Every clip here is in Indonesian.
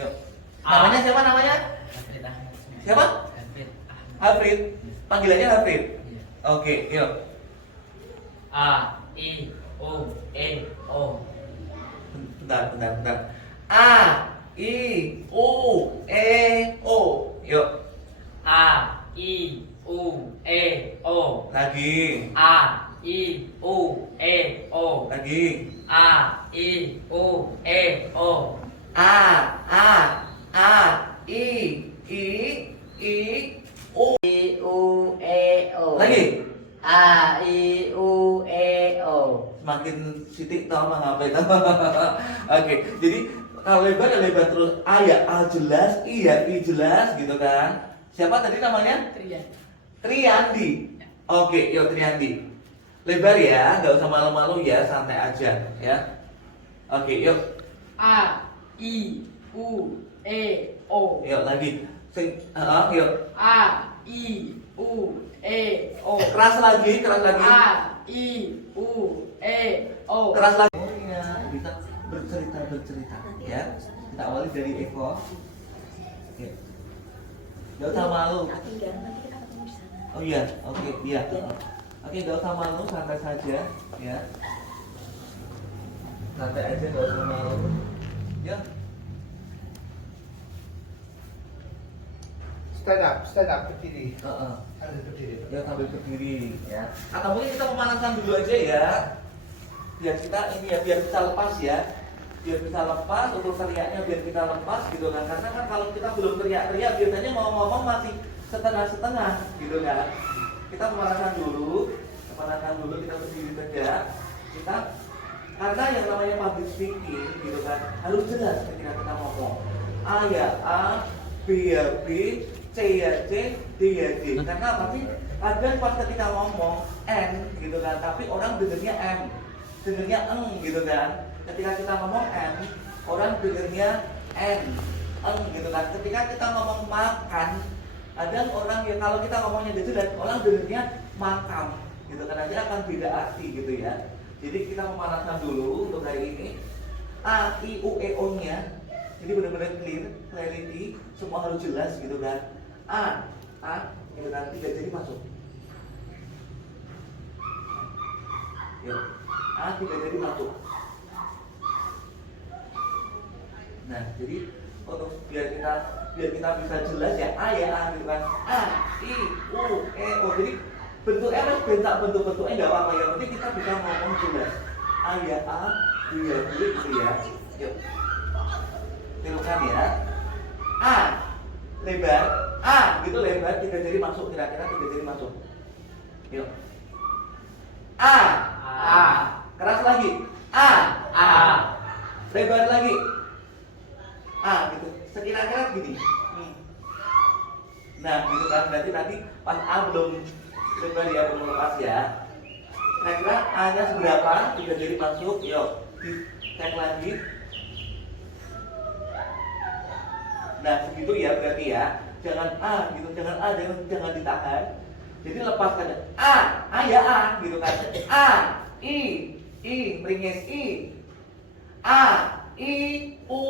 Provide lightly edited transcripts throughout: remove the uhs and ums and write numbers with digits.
Yuk. Namanya siapa namanya? Siapa? Hafrid. Panggilannya Hafrid. Oke, yuk. A I U E O. Bentar. A I U E O. Yuk. A I U E O. Lagi. A I U E O. Lagi. A I U E O. A I U. I U E O. Lagi. A I U E O. Semakin Siti tahu menghafal itu. Oke, jadi kalau lebar ya lebar terus. A ya A jelas, I ya I jelas gitu kan. Siapa tadi namanya? Triandi. Oke, yuk Triandi. Lebar ya, nggak usah malu-malu ya, santai aja ya. Oke, yuk. A I U E O. Yuk lagi. Yuk. A I U E O. Keras lagi, keras lagi. A I U E O. Keras lagi. Oh iya, kita bercerita ya. Kita awali dari Eko. Oke. Gak usah malu. Oh iya, oke, iya. Oke, gak usah malu, santai saja ya. Santai aja, gak usah malu. Ya. Stand up berdiri. Heeh. Sambil berdiri. Ya sambil berdiri ya. Atau mungkin kita pemanasan dulu aja ya. Biar kita ini ya, biar bisa lepas ya. Biar bisa lepas untuk teriaknya, biar kita lepas gitu kan. Karena kan kalau kita belum teriak-teriak biasanya mau ngomong masih setengah-setengah gitu kan. Kita pemanasan dulu, kita berdiri tegak. Kita karena yang namanya public speaking gitu kan harus jelas ketika kita ngomong. A ya A, B ya B, C ya C, D ya D. Karena apa sih? Kadang pas ketika ngomong N gitu kan, tapi orang dengernya M, dengernya eng gitu kan. Ketika kita ngomong M, orang dengernya N, eng gitu kan. Ketika kita ngomong makan, kadang orang ya kalau kita ngomongnya gak jelas, orang dengernya makam gitu kan. Nanti akan beda arti gitu ya. Jadi kita pemanasan dulu untuk hari ini. A, I, U, E, O nya. Jadi benar-benar clear, clarity, semua harus jelas gitu kan. A, gitu kan, 3 jari masuk. Yuk, A 3 jari masuk. Nah, jadi untuk biar kita bisa jelas ya A ya A gitu kan. A, I, U, E, O. Jadi bentuknya harus bentuk-bentuknya nggak apa-apa, yang penting kita bisa ngomong jelas. A ya A, B ya B gitu ya. Yuk. Tirukan ya. A lebar, A gitu lebar, 3 jari masuk, kira-kira 3 jari masuk. Yuk. A keras lagi. A lebar lagi. A gitu. Sekira-kira gini. Nah, gitu kan berarti nanti pas A belum lebar ya, belum lepas ya. Kira-kira A-nya seberapa? 3 jari masuk. Yuk, dicek lagi. Nah segitu ya berarti ya. Jangan A gitu, jangan ditahan. Jadi lepaskan A ya A gitu kan. A, I, meringis I. A, I, U,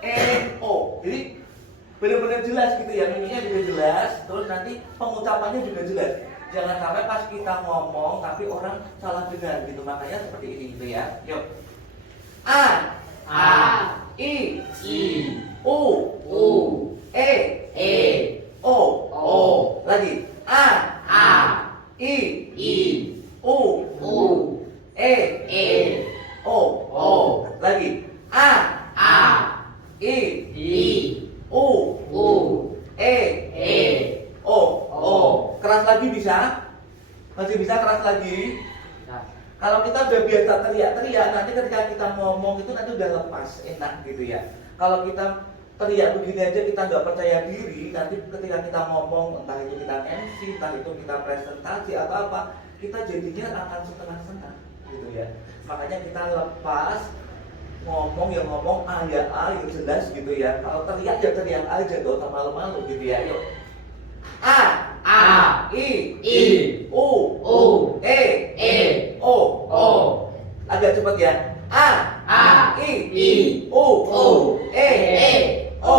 E, O. Jadi benar-benar jelas gitu ya, miminya juga jelas. Terus nanti pengucapannya juga jelas. Jangan sampai pas kita ngomong tapi orang salah dengar gitu. Makanya seperti ini gitu ya. Yuk. A, I, U, E, O. Lagi. A, I, U, E, O. Lagi. A, I, U, E, O. Keras lagi bisa? Masih bisa keras lagi? Kalau kita udah biasa teriak-teriak, nanti ketika kita ngomong itu nanti udah lepas, enak gitu ya. Kalau kita teriak begini aja kita nggak percaya diri, nanti ketika kita ngomong, entah itu kita MC, entah itu kita presentasi atau apa, kita jadinya akan setengah-setengah gitu ya. Makanya kita lepas ngomong yang ngomong A ya A yang jelas gitu ya. Kalau teriak ya teriak aja, gak usah malu-malu gitu ya. Yuk. A, I, U, E, O. Agak cepat ya. A, I, U, E, O.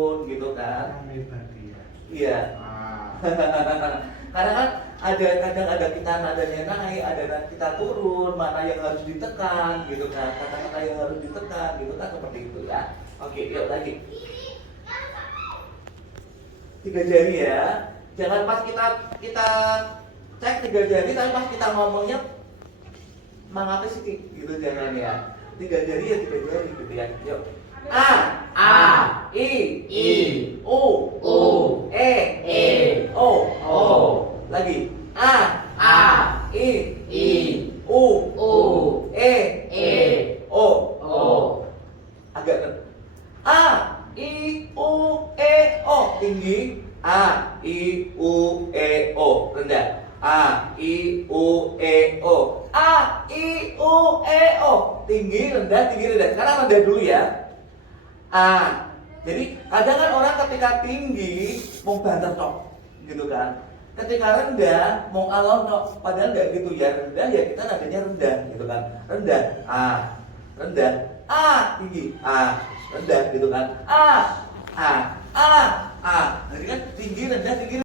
turun gitu kan. Rame berarti ya. Iya. Ah. Karena kan ada kadang ada kita nadanya naik, ada kita turun, mana yang harus ditekan gitu kan, kata-kata yang harus ditekan gitu kan, seperti itu ya. Oke, yuk lagi. 3 jari ya. Jangan pas kita cek 3 jari, tapi pas kita ngomongnya mangapnya sih gitu, jangan ya. 3 jari ya 3 jari gitu ya. Yuk. A, I, U, E, O. Lagi. A, I, U, E, O. Agak A, I, U, E, O. Tinggi. A, I, U, E, O. Rendah. A, I, U, E, O. A, I, U, E, O. Tinggi, rendah, tinggi, rendah. Sekarang rendah dulu ya. A. Jadi kadang kan orang ketika tinggi mau banter tok, gitu kan. Ketika rendah mau alon tok, padahal nggak gitu ya. Rendah ya kita nadanya rendah, gitu kan. Rendah A, rendah A, tinggi A, rendah gitu kan. A. Jadi kan tinggi, rendah, tinggi.